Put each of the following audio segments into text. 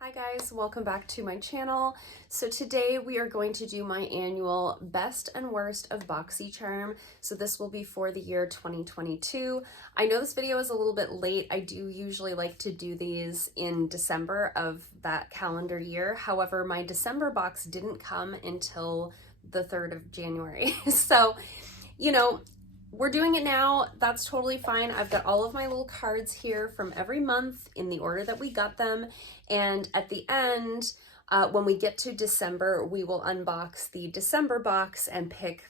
Hi guys, welcome back to my channel. So today we are going to do my annual best and worst of Boxycharm. So this will be for the year 2022. I know this video is a little bit late. I do usually like to do these in December of that calendar year. However, my December box didn't come until the 3rd of January. So, you know, we're doing it now. That's totally fine. I've got all of my little cards here from every month in the order that we got them. And at the end, when we get to December, we will unbox the December box and pick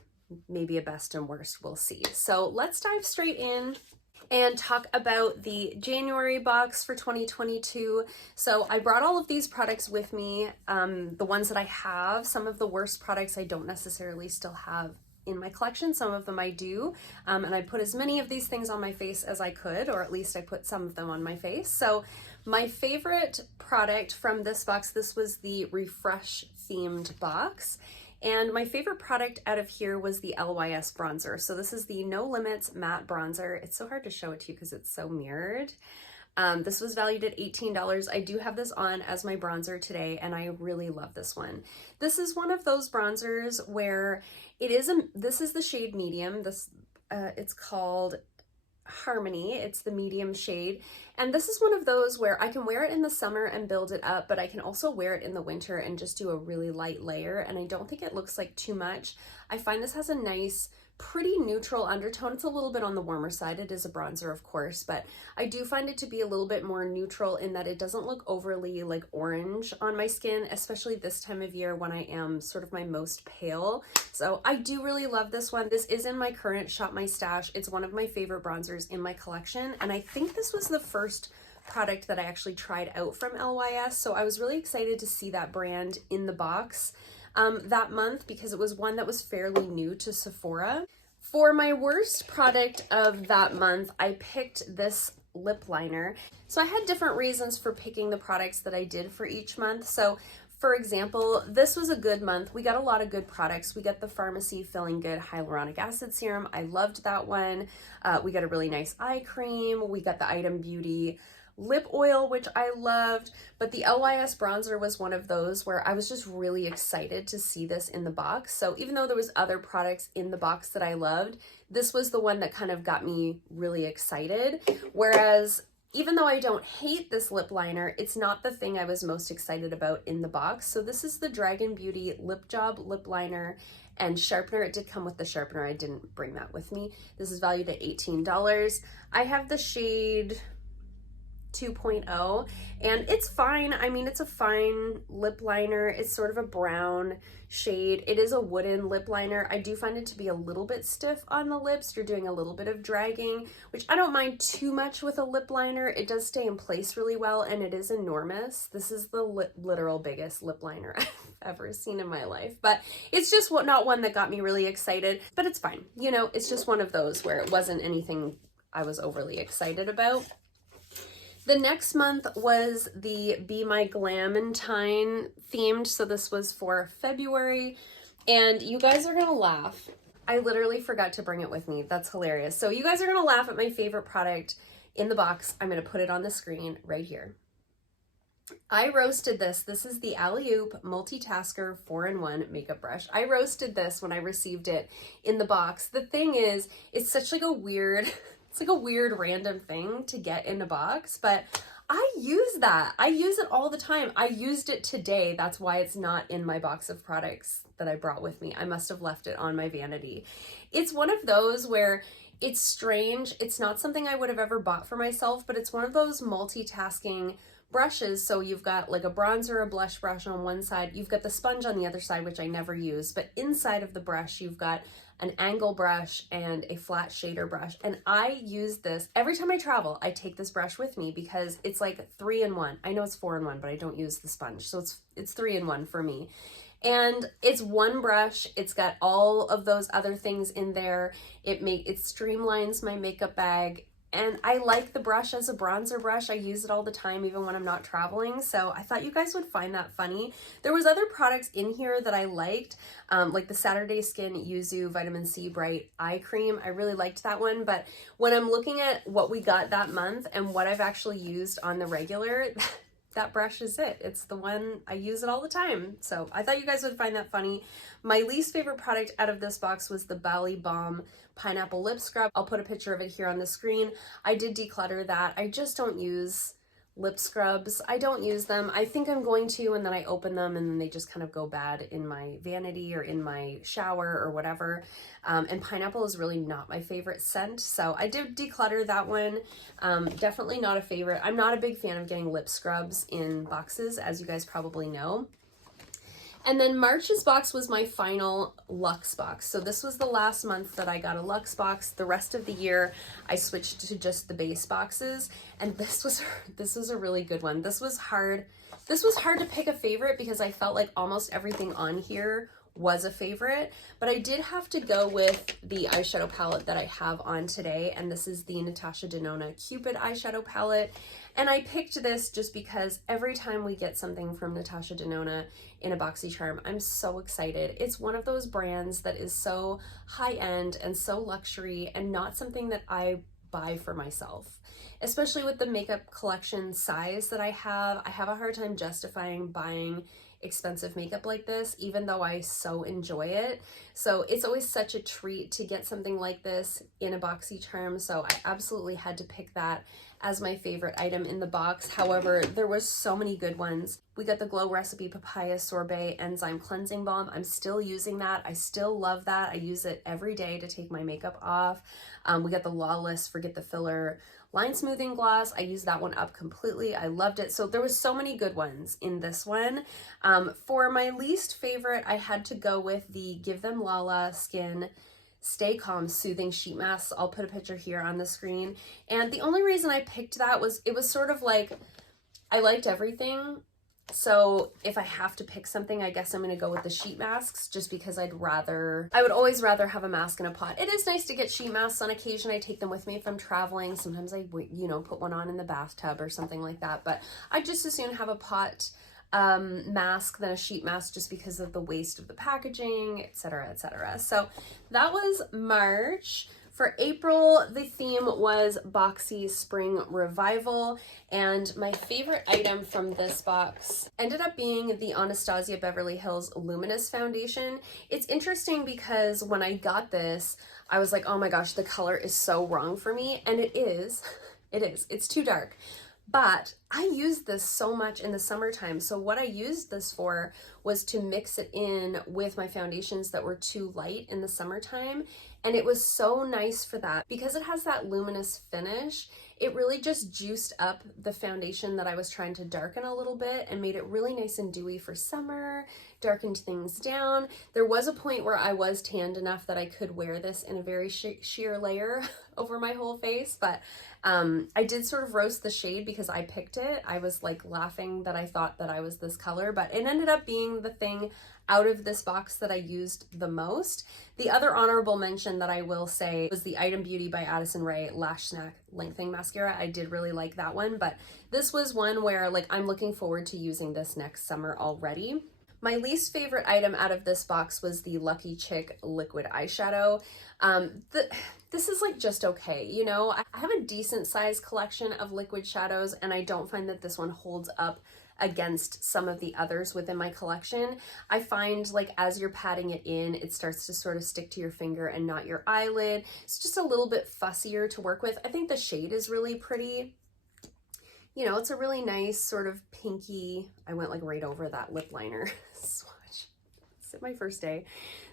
maybe a best and worst. We'll see. So let's dive straight in and talk about the January box for 2022. So I brought all of these products with me, the ones that I have. Some of the worst products I don't necessarily still have in my collection. Some of them I do, and I put as many of these things on my face as I could, or at least I put some of them on my face. So my favorite product from this box, this was the Refresh themed box, and my favorite product out of here was the LYS bronzer. So this is the No Limits matte bronzer. It's so hard to show it to you because it's so mirrored. This was valued at $18. I do have this on as my bronzer today, and I really love this one. This is one of those bronzers where it is this is the shade medium. It's called Harmony. It's the medium shade. And this is one of those where I can wear it in the summer and build it up, but I can also wear it in the winter and just do a really light layer. And I don't think it looks like too much. I find this has a nice, pretty neutral undertone. It's a little bit on the warmer side. It is a bronzer, of course, but I do find it to be a little bit more neutral in that it doesn't look overly like orange on my skin, especially this time of year when I am sort of my most pale. So I do really love this one. This is in my current Shop My Stash. It's one of my favorite bronzers in my collection, and I think this was the first product that I actually tried out from LYS, so I was really excited to see that brand in the box that month because it was one that was fairly new to Sephora. For my worst product of that month, I picked this lip liner. So I had different reasons for picking the products that I did for each month. So for example, this was a good month. We got a lot of good products. We got the Pharmacy Feeling Good Hyaluronic Acid Serum. I loved that one. We got a really nice eye cream. We got the Item Beauty lip oil, which I loved, but the LYS bronzer was one of those where I was just really excited to see this in the box. So even though there was other products in the box that I loved, this was the one that kind of got me really excited. Whereas even though I don't hate this lip liner, it's not the thing I was most excited about in the box. So this is the Dragun Beauty Lip Job Lip Liner and Sharpener. It did come with the sharpener. I didn't bring that with me. This is valued at $18. I have the shade 2.0 and it's fine. I mean, it's a fine lip liner. It's sort of a brown shade. It is a wooden lip liner. I do find it to be a little bit stiff on the lips. You're doing a little bit of dragging, which I don't mind too much with a lip liner. It does stay in place really well, and it is enormous. This is the literal biggest lip liner I've ever seen in my life, but it's just not one that got me really excited, but it's fine. You know, it's just one of those where it wasn't anything I was overly excited about. The next month was the Be My Glamantine themed, so this was for February, and you guys are gonna laugh. I literally forgot to bring it with me. That's hilarious. So you guys are gonna laugh at my favorite product in the box. I'm gonna put it on the screen right here. I roasted this. This is the Alleyoop Multitasker 4-in-1 makeup brush. I roasted this when I received it in the box. The thing is, it's such like a weird... It's like a weird random thing to get in a box, but I use that. I use it all the time. I used it today. That's why it's not in my box of products that I brought with me. I must have left it on my vanity. It's one of those where it's strange. It's not something I would have ever bought for myself, but it's one of those multitasking brushes. So you've got like a bronzer, a blush brush on one side. You've got the sponge on the other side, which I never use, but inside of the brush, you've got an angle brush and a flat shader brush. And I use this every time I travel. I take this brush with me because it's like 3-in-1. I know it's 4-in-1, but I don't use the sponge. So it's 3-in-1 for me. And it's one brush. It's got all of those other things in there. It streamlines my makeup bag. And I like the brush as a bronzer brush. I use it all the time, even when I'm not traveling. So I thought you guys would find that funny. There was other products in here that I liked, like the Saturday Skin Yuzu Vitamin C Bright Eye Cream. I really liked that one. But when I'm looking at what we got that month and what I've actually used on the regular, that brush is it. It's the one, I use it all the time. So I thought you guys would find that funny. My least favorite product out of this box was the Bali Balm Pineapple Lip Scrub. I'll put a picture of it here on the screen. I did declutter that. I just don't use lip scrubs. I don't use them. I think I'm going to, and then I open them and then they just kind of go bad in my vanity or in my shower or whatever. And pineapple is really not my favorite scent. So I did declutter that one. Definitely not a favorite. I'm not a big fan of getting lip scrubs in boxes, as you guys probably know. And then March's box was my final Luxe box. So this was the last month that I got a Luxe box. The rest of the year I switched to just the base boxes, and this was a really good one. This was hard to pick a favorite because I felt like almost everything on here was a favorite, but I did have to go with the eyeshadow palette that I have on today, and this is the Natasha Denona Cupid eyeshadow palette. And I picked this just because every time we get something from Natasha Denona in a Boxycharm, I'm so excited. It's one of those brands that is so high-end and so luxury and not something that I buy for myself. Especially with the makeup collection size that I have a hard time justifying buying expensive makeup like this, even though I so enjoy it. So it's always such a treat to get something like this in a Boxycharm. So I absolutely had to pick that as my favorite item in the box. However, there was so many good ones. We got the Glow Recipe Papaya Sorbet Enzyme Cleansing Balm. I'm still using that. I still love that. I use it every day to take my makeup off. We got the Lawless Forget the Filler Line Smoothing Gloss. I used that one up completely. I loved it. So there was so many good ones in this one. For my least favorite, I had to go with the Give Them LaLa Skin Stay Calm Soothing Sheet Mask. I'll put a picture here on the screen. And the only reason I picked that was it was sort of like, I liked everything. So if I have to pick something, I guess I'm going to go with the sheet masks, just because I would always rather have a mask in a pot. It is nice to get sheet masks on occasion. I take them with me if I'm traveling. Sometimes I, put one on in the bathtub or something like that. But I just as soon have a pot mask than a sheet mask, just because of the waste of the packaging, etc., etc. So that was March. For April, the theme was Boxy Spring Revival, and my favorite item from this box ended up being the Anastasia Beverly Hills Luminous Foundation. It's interesting because when I got this, I was like, oh my gosh, the color is so wrong for me, and it is. It's too dark. But I used this so much in the summertime. So what I used this for was to mix it in with my foundations that were too light in the summertime. And it was so nice for that. Because it has that luminous finish, it really just juiced up the foundation that I was trying to darken a little bit and made it really nice and dewy for summer, darkened things down. There was a point where I was tanned enough that I could wear this in a very sheer layer over my whole face, but I did sort of roast the shade because I picked it. I was like laughing that I thought that I was this color, but it ended up being the thing out of this box that I used the most. The other honorable mention that I will say was the Item Beauty by Addison Rae Lash Snack Lengthening Mascara. I did really like that one, but this was one where like I'm looking forward to using this next summer already. My least favorite item out of this box was the Lucky Chick Liquid Eyeshadow. This is like just okay, you know? I have a decent sized collection of liquid shadows, and I don't find that this one holds up against some of the others within my collection. I find like as you're patting it in, it starts to sort of stick to your finger and not your eyelid. It's just a little bit fussier to work with. I think the shade is really pretty. You know, it's a really nice sort of pinky, I went like right over that lip liner swatch. It's my first day.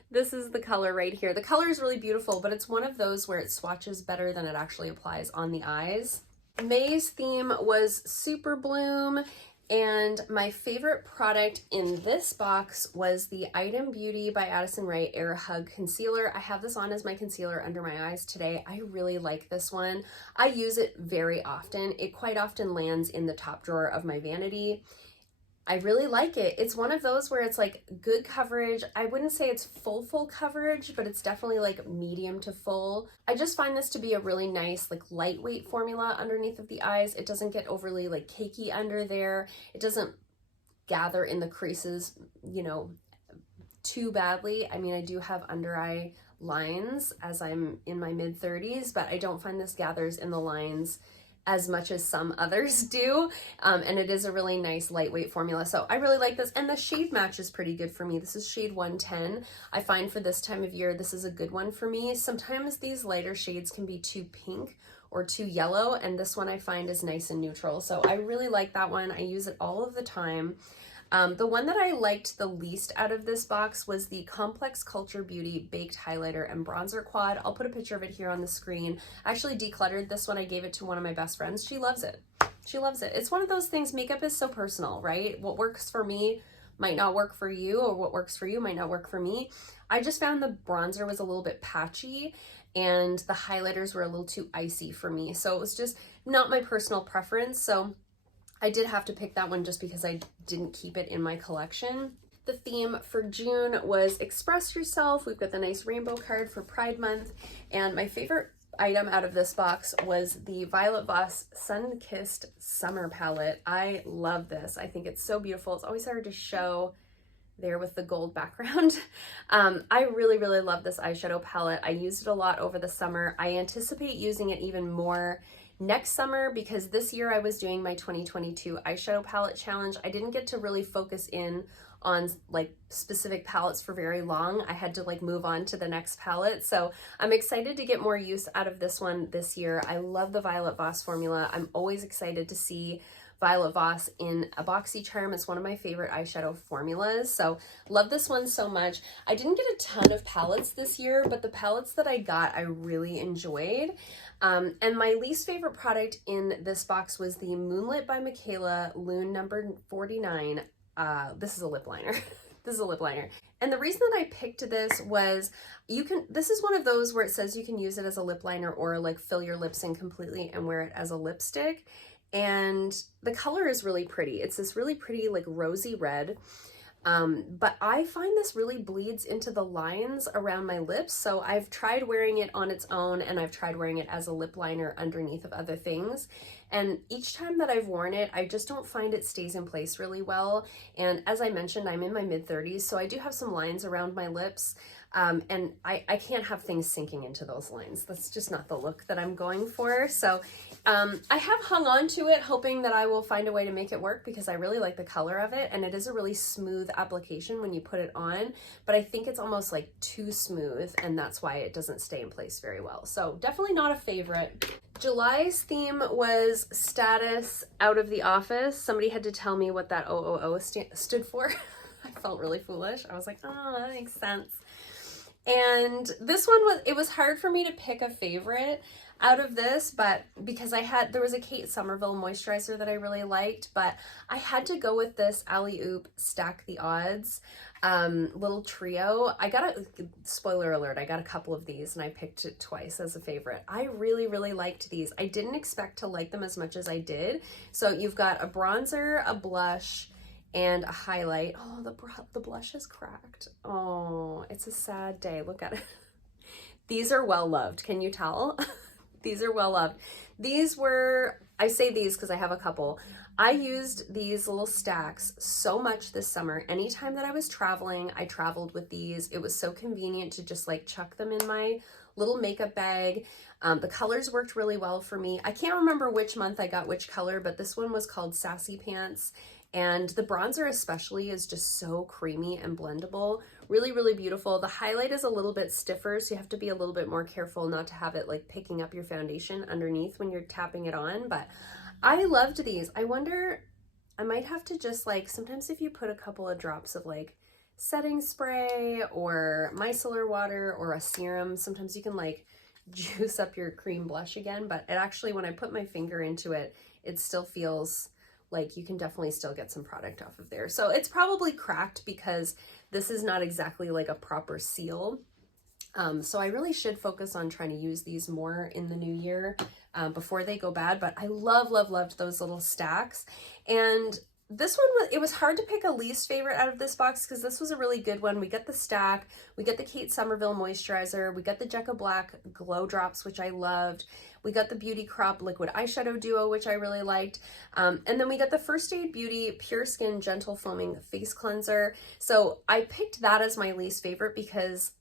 This is the color right here. The color is really beautiful, but it's one of those where it swatches better than it actually applies on the eyes. May's theme was Super Bloom, and my favorite product in this box was the Item Beauty by Addison Rae Air Hug Concealer. I have this on as my concealer under my eyes today. I really like this one. I use it very often. It quite often lands in the top drawer of my vanity. I really like it. It's one of those where it's like good coverage. I wouldn't say it's full coverage, but it's definitely like medium to full. I just find this to be a really nice like lightweight formula underneath of the eyes. It doesn't get overly like cakey under there. It doesn't gather in the creases, you know, too badly. I mean, I do have under eye lines as I'm in my mid-30s, but I don't find this gathers in the lines as much as some others do, and it is a really nice lightweight formula. So I really like this, and the shade match is pretty good for me. This is shade 110. I find for this time of year, this is a good one for me. Sometimes these lighter shades can be too pink or too yellow, and this one I find is nice and neutral. So I really like that one. I use it all of the time. The one that I liked the least out of this box was the Complex Culture Beauty Baked Highlighter and Bronzer Quad. I'll put a picture of it here on the screen. I actually decluttered this one. I gave it to one of my best friends. She loves it. She loves it. It's one of those things, makeup is so personal, right? What works for me might not work for you, or what works for you might not work for me. I just found the bronzer was a little bit patchy and the highlighters were a little too icy for me. So it was just not my personal preference. So I did have to pick that one just because I didn't keep it in my collection. The theme for June was Express Yourself. We've got the nice rainbow card for Pride Month. And my favorite item out of this box was the Violet Voss Sunkissed Summer Palette. I love this. I think it's so beautiful. It's always hard to show there with the gold background. I really, really love this eyeshadow palette. I used it a lot over the summer. I anticipate using it even more next summer because this year I was doing my 2022 eyeshadow palette challenge. I didn't get to really focus in on like specific palettes for very long. I had to like move on to the next palette. So I'm excited to get more use out of this one this year. I love the Violet Voss formula. I'm always excited to see Violet Voss in a Boxycharm. It's one of my favorite eyeshadow formulas. So love this one so much. I didn't get a ton of palettes this year, but the palettes that I got, I really enjoyed. And my least favorite product in this box was the Moonlit by Mikaela Lune number 49. This is a lip liner. This is a lip liner. And the reason that I picked this was this is one of those where it says you can use it as a lip liner or like fill your lips in completely and wear it as a lipstick. And the color is really pretty. It's this really pretty like rosy red. But I find this really bleeds into the lines around my lips. So I've tried wearing it on its own and I've tried wearing it as a lip liner underneath of other things. And each time that I've worn it, I just don't find it stays in place really well. And as I mentioned, I'm in my mid-30s, so I do have some lines around my lips. And I can't have things sinking into those lines. That's just not the look that I'm going for. So I have hung on to it hoping that I will find a way to make it work because I really like the color of it. And it is a really smooth application when you put it on, but I think it's almost like too smooth and that's why it doesn't stay in place very well. So definitely not a favorite. July's theme was status out of the office. Somebody had to tell me what that OOO stood for. I felt really foolish. I was like, oh, that makes sense. And this one it was hard for me to pick a favorite out of this, but because there was a Kate Somerville moisturizer that I really liked, but I had to go with this Alleyoop Stack the Odds little trio. Spoiler alert, I got a couple of these and I picked it twice as a favorite. I really, really liked these. I didn't expect to like them as much as I did. So you've got a bronzer, a blush, and a highlight. Oh, the blush is cracked. Oh, it's a sad day. Look at it. These are well loved. Can you tell? These are well loved. I say these because I have a couple. I used these little stacks so much this summer. Anytime that I was traveling, I traveled with these. It was so convenient to just like chuck them in my little makeup bag. The colors worked really well for me. I can't remember which month I got which color, but this one was called Sassy Pants. And the bronzer especially is just so creamy and blendable. Really, really beautiful. The highlight is a little bit stiffer, so you have to be a little bit more careful not to have it like picking up your foundation underneath when you're tapping it on. But I loved these. I wonder, I might have to just like, sometimes if you put a couple of drops of like setting spray or micellar water or a serum, sometimes you can like juice up your cream blush again. But it actually, when I put my finger into it, it still feels like you can definitely still get some product off of there. So it's probably cracked because this is not exactly like a proper seal. So I really should focus on trying to use these more in the new year before they go bad. But I loved those little stacks. And this one, it was hard to pick a least favorite out of this box because this was a really good one. We got the stack, we got the Kate Somerville moisturizer, we got the Jecca Black glow drops, which I loved. We got the Beauty Crop Liquid Eyeshadow Duo, which I really liked. And then we got the First Aid Beauty Pure Skin Gentle Foaming Face Cleanser. So I picked that as my least favorite because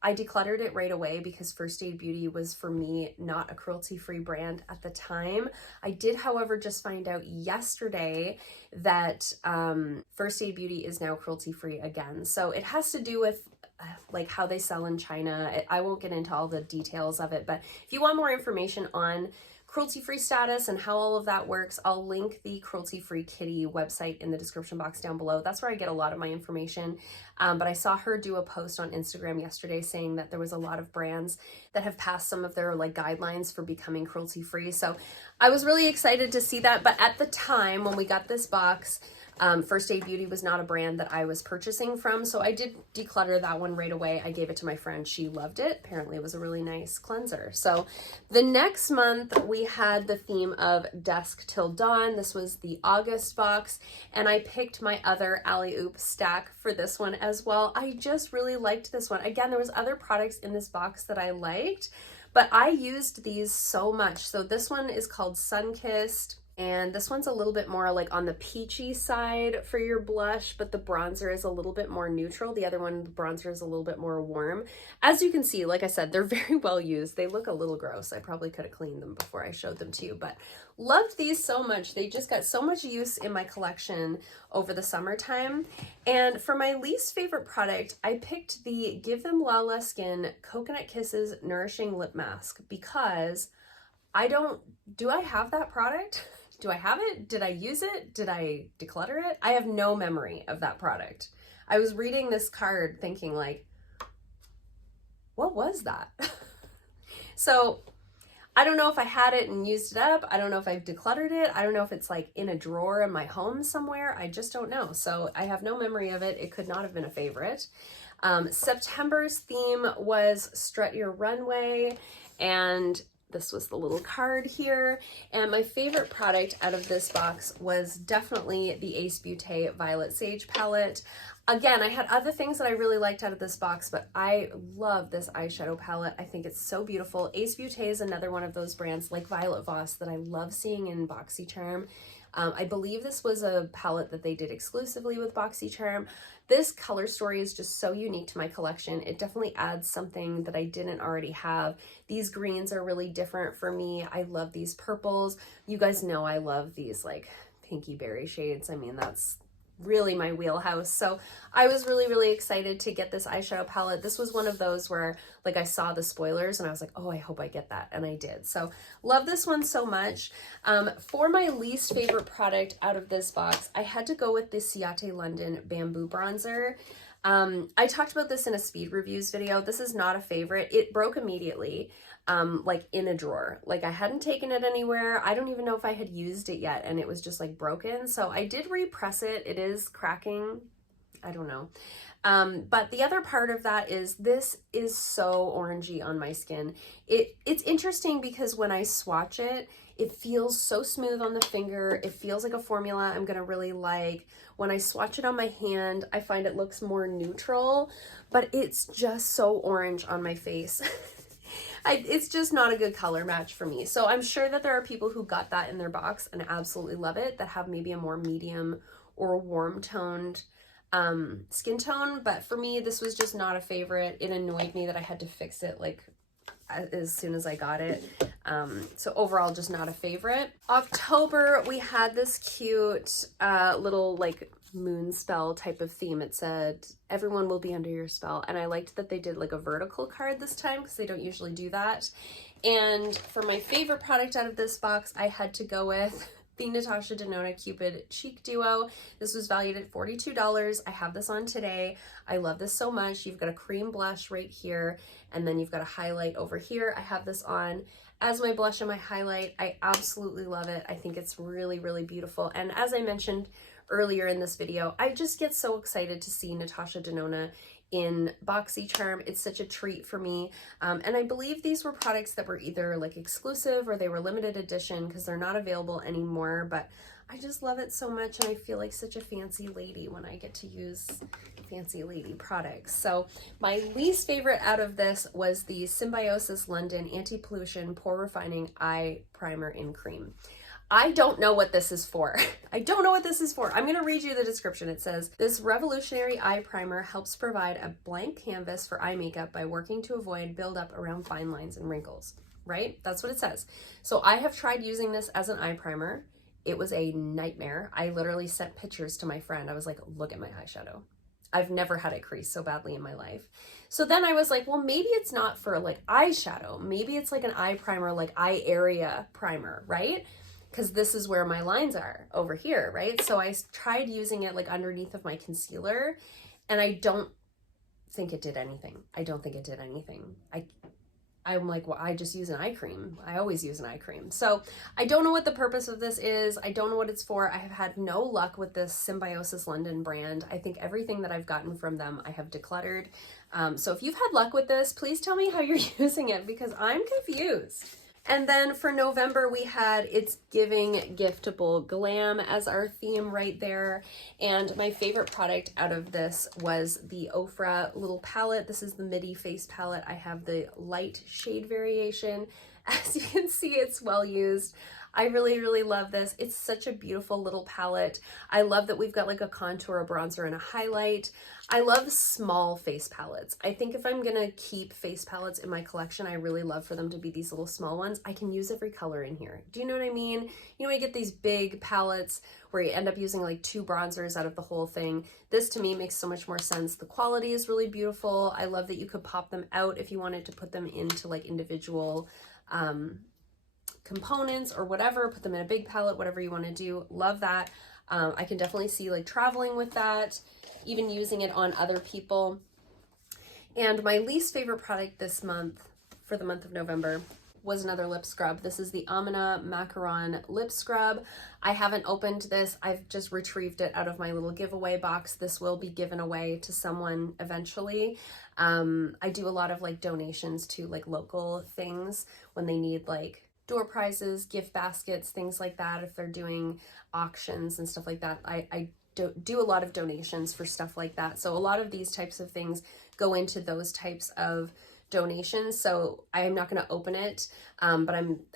I decluttered it right away because First Aid Beauty was, for me, not a cruelty-free brand at the time. I did, however, just find out yesterday that First Aid Beauty is now cruelty-free again. So it has to do with like how they sell in China. I won't get into all the details of it, but if you want more information on cruelty-free status and how all of that works, I'll link the Cruelty-Free Kitty website in the description box down below. That's where I get a lot of my information. But I saw her do a post on Instagram yesterday saying that there was a lot of brands that have passed some of their like guidelines for becoming cruelty-free. So I was really excited to see that. But at the time when we got this box, First Aid Beauty was not a brand that I was purchasing from, so I did declutter that one right away. I gave it to my friend. She loved it. Apparently it was a really nice cleanser. So the next month we had the theme of Dusk Till Dawn. This was the August box, and I picked my other Alleyoop stack for this one as well. I just really liked this one. Again, there was other products in this box that I liked, but I used these so much. So this one is called Sunkissed. And this one's a little bit more like on the peachy side for your blush, but the bronzer is a little bit more neutral. The other one, the bronzer is a little bit more warm. As you can see, like I said, they're very well used. They look a little gross. I probably could have cleaned them before I showed them to you, but loved these so much. They just got so much use in my collection over the summertime. And for my least favorite product, I picked the Give Them LaLa Skin Coconut Kisses Nourishing Lip Mask because do I have that product? Do I have it? Did I use it? Did I declutter it? I have no memory of that product. I was reading this card thinking like, what was that? So I don't know if I had it and used it up. I don't know if I've decluttered it. I don't know if it's like in a drawer in my home somewhere. I just don't know. So I have no memory of it. It could not have been a favorite. September's theme was Strut Your Runway, and this was the little card here. And my favorite product out of this box was definitely the Ace Beaute Violet Sage palette. Again, I had other things that I really liked out of this box, but I love this eyeshadow palette. I think it's so beautiful. Ace Beaute is another one of those brands like Violet Voss that I love seeing in Boxycharm. I believe this was a palette that they did exclusively with Boxycharm. This color story is just so unique to my collection. It definitely adds something that I didn't already have. These greens are really different for me. I love these purples. You guys know I love these like pinky berry shades. I mean, that's really my wheelhouse. So I was really, really excited to get this eyeshadow palette. This was one of those where like I saw the spoilers and I was like, oh, I hope I get that. And I did. So love this one so much. For my least favorite product out of this box, I had to go with the Ciate London Bamboo Bronzer. I talked about this in a speed reviews video. This is not a favorite. It broke immediately, like in a drawer. Like I hadn't taken it anywhere. I don't even know if I had used it yet, and it was just like broken. So I did repress it. It is cracking. I don't know. But the other part of that is this is so orangey on my skin. It's interesting because when I swatch it, it feels so smooth on the finger. It feels like a formula I'm gonna really like. When I swatch it on my hand, I find it looks more neutral, but it's just so orange on my face. It's just not a good color match for me. So I'm sure that there are people who got that in their box and absolutely love it, that have maybe a more medium or warm toned skin tone. But for me, this was just not a favorite. It annoyed me that I had to fix it like as soon as I got it. So overall, just not a favorite. October, we had this cute little like moon spell type of theme. It said, everyone will be under your spell. And I liked that they did like a vertical card this time because they don't usually do that. And for my favorite product out of this box, I had to go with the Natasha Denona Cupid Cheek Duo. This was valued at $42. I have this on today. I love this so much. You've got a cream blush right here, and then you've got a highlight over here. I have this on as my blush and my highlight. I absolutely love it. I think it's really, really beautiful. And as I mentioned earlier in this video, I just get so excited to see Natasha Denona in Boxycharm. It's such a treat for me. And I believe these were products that were either like exclusive or they were limited edition because they're not available anymore, but I just love it so much, and I feel like such a fancy lady when I get to use fancy lady products. So my least favorite out of this was the Symbiosis London Anti-Pollution Pore Refining Eye Primer in Cream. I don't know what this is for. I don't know what this is for. I'm going to read you the description. It says, this revolutionary eye primer helps provide a blank canvas for eye makeup by working to avoid buildup around fine lines and wrinkles, right? That's what it says. So I have tried using this as an eye primer. It was a nightmare. I literally sent pictures to my friend. I was like, look at my eyeshadow. I've never had it crease so badly in my life. So then I was like, well, maybe it's not for like eyeshadow. Maybe it's like an eye primer, like eye area primer, right? Because this is where my lines are over here, right? So I tried using it like underneath of my concealer, and I don't think it did anything. I don't think it did anything. I'm like, well, I just use an eye cream. I always use an eye cream. So I don't know what the purpose of this is. I don't know what it's for. I have had no luck with this Symbiosis London brand. I think everything that I've gotten from them, I have decluttered. So if you've had luck with this, please tell me how you're using it because I'm confused. And then for November, we had It's Giving Giftable Glam as our theme right there. And my favorite product out of this was the Ofra little palette. This is the MIDI face palette. I have the light shade variation. As you can see, it's well used. I really, really love this. It's such a beautiful little palette. I love that we've got like a contour, a bronzer, and a highlight. I love small face palettes. I think if I'm gonna keep face palettes in my collection, I really love for them to be these little small ones. I can use every color in here. Do you know what I mean? You know, you get these big palettes where you end up using like 2 bronzers out of the whole thing. This to me makes so much more sense. The quality is really beautiful. I love that you could pop them out if you wanted to put them into like individual components or whatever, put them in a big palette, whatever you want to do. Love that. I can definitely see like traveling with that, even using it on other people. And my least favorite product this month, for the month of November, was another lip scrub. This is the Ahmina Macarone lip scrub. I haven't opened this. I've just retrieved it out of my little giveaway box. This will be given away to someone eventually. I do a lot of like donations to like local things when they need like door prizes, gift baskets, things like that. If they're doing auctions and stuff like that, I do a lot of donations for stuff like that. So a lot of these types of things go into those types of donations. So I'm not going to open it, but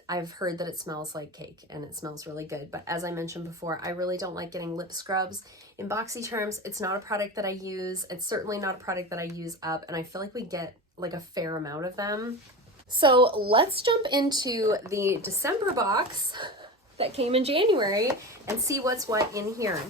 I've heard that it smells like cake and it smells really good. But as I mentioned before, I really don't like getting lip scrubs in Boxycharms. It's not a product that I use. It's certainly not a product that I use up, and I feel like we get like a fair amount of them. So let's jump into the December box that came in January and see what's what in here.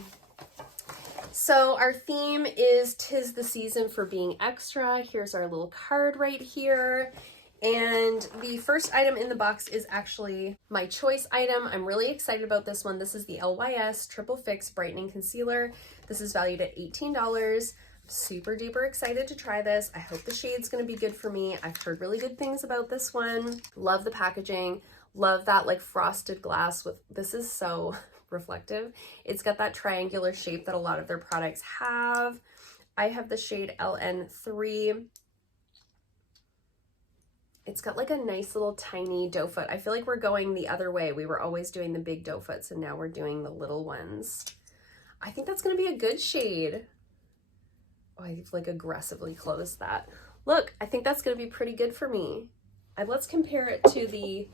So our theme is 'Tis the Season for Being Extra. Here's our little card right here. And the first item in the box is actually my choice item. I'm really excited about this one. This is the LYS Triple Fix Brightening Concealer. This is valued at $18. Super duper excited to try this. I hope the shade's gonna be good for me. I've heard really good things about this one. Love the packaging. Love that like frosted glass with, this is so reflective. It's got that triangular shape that a lot of their products have. I have the shade LN3. It's got like a nice little tiny doe foot. I feel like we're going the other way. We were always doing the big doe foots and now we're doing the little ones. I think that's gonna be a good shade. Oh, I've like aggressively closed that. Look, I think that's gonna be pretty good for me. Let's compare it to the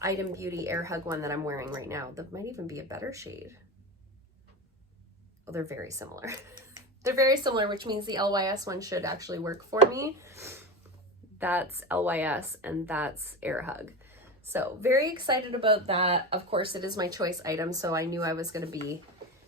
Item Beauty Air Hug one that I'm wearing right now. That might even be a better shade. Oh, they're very similar. They're very similar, which means the LYS one should actually work for me. That's LYS and that's Air Hug. So very excited about that. Of course, it is my choice item, so I knew I was gonna be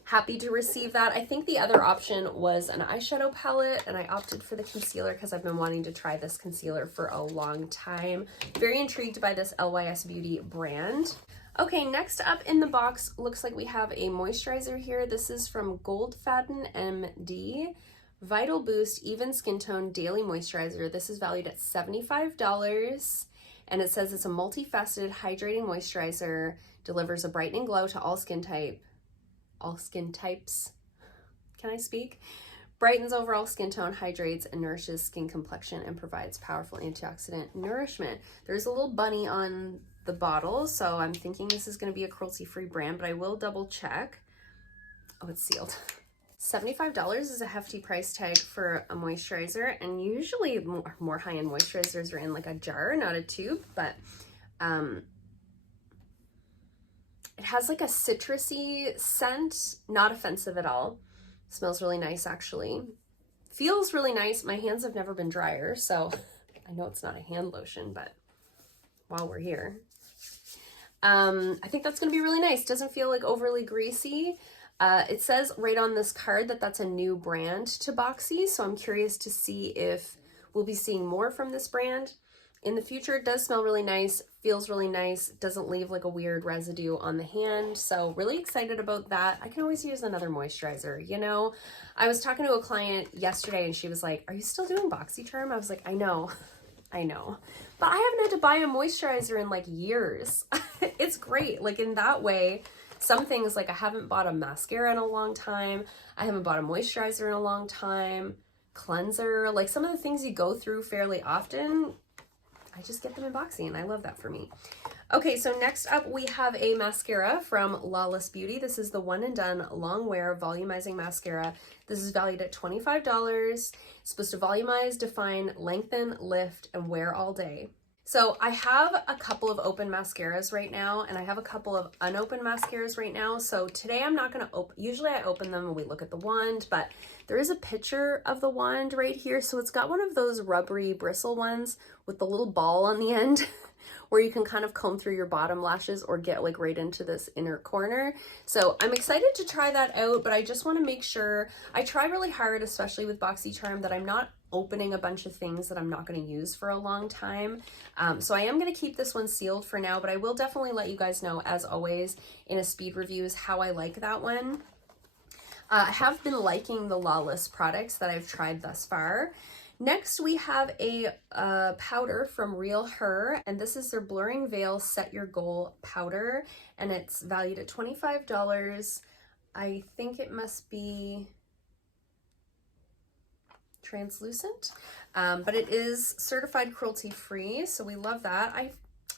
happy to receive that. I think the other option was an eyeshadow palette, and I opted for the concealer because I've been wanting to try this concealer for a long time. Very intrigued by this LYS Beauty brand. Okay, next up in the box, looks like we have a moisturizer here. This is from Goldfaden MD. Vital Boost Even Skin Tone Daily Moisturizer. This is valued at $75, and it says it's a multifaceted hydrating moisturizer, delivers a brightening glow to all skin types. Can I speak? Brightens overall skin tone, hydrates and nourishes skin complexion, and provides powerful antioxidant nourishment. There's a little bunny on the bottle, so I'm thinking this is going to be a cruelty-free brand, but I will double check. Oh, it's sealed. $75 is a hefty price tag for a moisturizer, and usually more high-end moisturizers are in like a jar, not a tube, but it has like a citrusy scent, not offensive at all. Smells really nice, actually. Feels really nice. My hands have never been drier, so I know it's not a hand lotion, but while we're here, I think that's going to be really nice. Doesn't feel like overly greasy. It says right on this card that that's a new brand to Boxy, so I'm curious to see if we'll be seeing more from this brand in the future. It does smell really nice, feels really nice, doesn't leave like a weird residue on the hand, so really excited about that. I can always use another moisturizer, you know? I was talking to a client yesterday and she was like, are you still doing Boxycharm? I was like, I know, but I haven't had to buy a moisturizer in like years. It's great, like in that way. Some things, like I haven't bought a mascara in a long time, I haven't bought a moisturizer in a long time, cleanser, like some of the things you go through fairly often, I just get them in Boxy, and I love that for me. Okay, so next up we have a mascara from LaLa's Beauty. This is the One and Done Long Wear Volumizing Mascara. This is valued at $25. It's supposed to volumize, define, lengthen, lift, and wear all day. So I have a couple of open mascaras right now, and I have a couple of unopened mascaras right now. So today I'm not going to open, usually I open them and we look at the wand, but there is a picture of the wand right here. So it's got one of those rubbery bristle ones with the little ball on the end where you can kind of comb through your bottom lashes or get like right into this inner corner. So I'm excited to try that out, but I just want to make sure, I try really hard, especially with Boxycharm, that I'm not opening a bunch of things that I'm not going to use for a long time. So I am going to keep this one sealed for now, but I will definitely let you guys know, as always, in a speed reviews how I like that one. I have been liking the LaLa's products that I've tried thus far. Next, we have a powder from Real Her, and this is their Blurring Veil Set Your Goal powder, and it's valued at $25. I think it must be translucent, but it is certified cruelty-free, so we love that.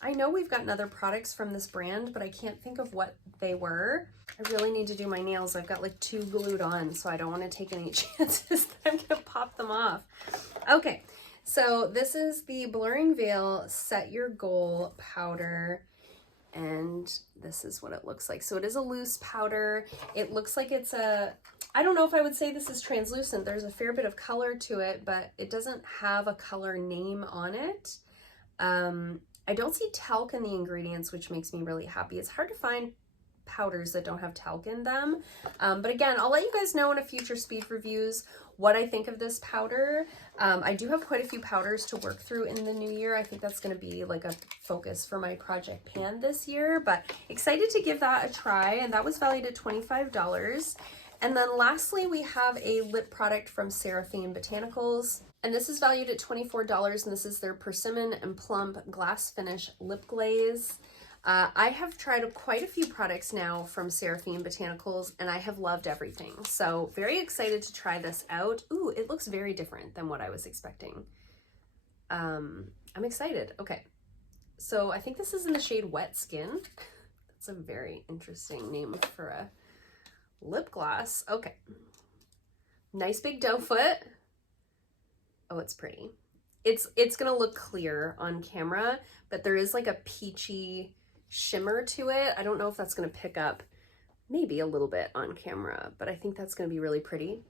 I know we've gotten other products from this brand, but I can't think of what they were. I really need to do my nails. I've got like 2 glued on, so I don't want to take any chances that I'm gonna pop them off. Okay, so this is the Blurring Veil Set Your Goal powder, and this is what it looks like. So it is a loose powder. It looks like it's a, I don't know if I would say this is translucent. There's a fair bit of color to it, but it doesn't have a color name on it. I don't see talc in the ingredients, which makes me really happy. It's hard to find powders that don't have talc in them. But again, I'll let you guys know in a future speed reviews what I think of this powder. I do have quite a few powders to work through in the new year. I think that's going to be like a focus for my project pan this year, but excited to give that a try. And that was valued at $25. And then lastly, we have a lip product from Seraphine Botanicals. And this is valued at $24, and this is their Persimmon and Plump Glass Finish Lip Glaze. I have tried quite a few products now from Seraphine Botanicals, and I have loved everything. So very excited to try this out. Ooh, it looks very different than what I was expecting. I'm excited. Okay, so I think this is in the shade Wet Skin. That's a very interesting name for a lip gloss. Okay, nice big doe foot. Oh, it's pretty. It's gonna look clear on camera, but there is like a peachy shimmer to it. I don't know if that's gonna pick up, maybe a little bit on camera, but I think that's gonna be really pretty.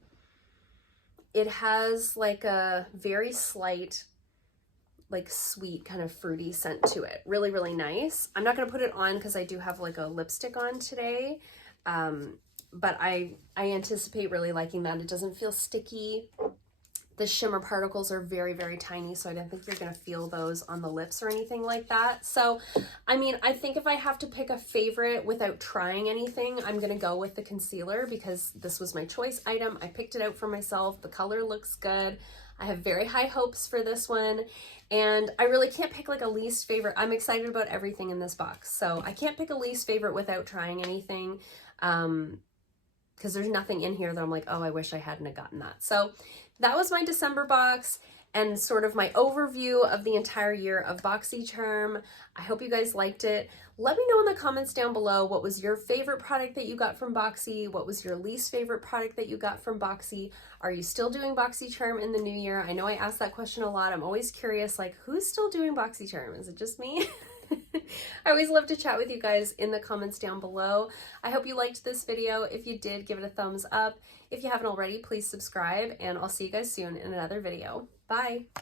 It has like a very slight, like sweet kind of fruity scent to it. Really, really nice. I'm not gonna put it on because I do have like a lipstick on today, but I anticipate really liking that. It doesn't feel sticky. The shimmer particles are very, very tiny, so I don't think you're going to feel those on the lips or anything like that. So, I mean, I think if I have to pick a favorite without trying anything, I'm going to go with the concealer because this was my choice item. I picked it out for myself. The color looks good. I have very high hopes for this one, and I really can't pick like a least favorite. I'm excited about everything in this box, so I can't pick a least favorite without trying anything. because there's nothing in here that I'm like, oh, I wish I hadn't have gotten that. So that was my December box and sort of my overview of the entire year of Boxycharm. I hope you guys liked it. Let me know in the comments down below, what was your favorite product that you got from Boxy? What was your least favorite product that you got from Boxy? Are you still doing Boxycharm in the new year? I know I ask that question a lot. I'm always curious, like, who's still doing Boxycharm? Is it just me? I always love to chat with you guys in the comments down below. I hope you liked this video. If you did, give it a thumbs up. If you haven't already, please subscribe, and I'll see you guys soon in another video. Bye!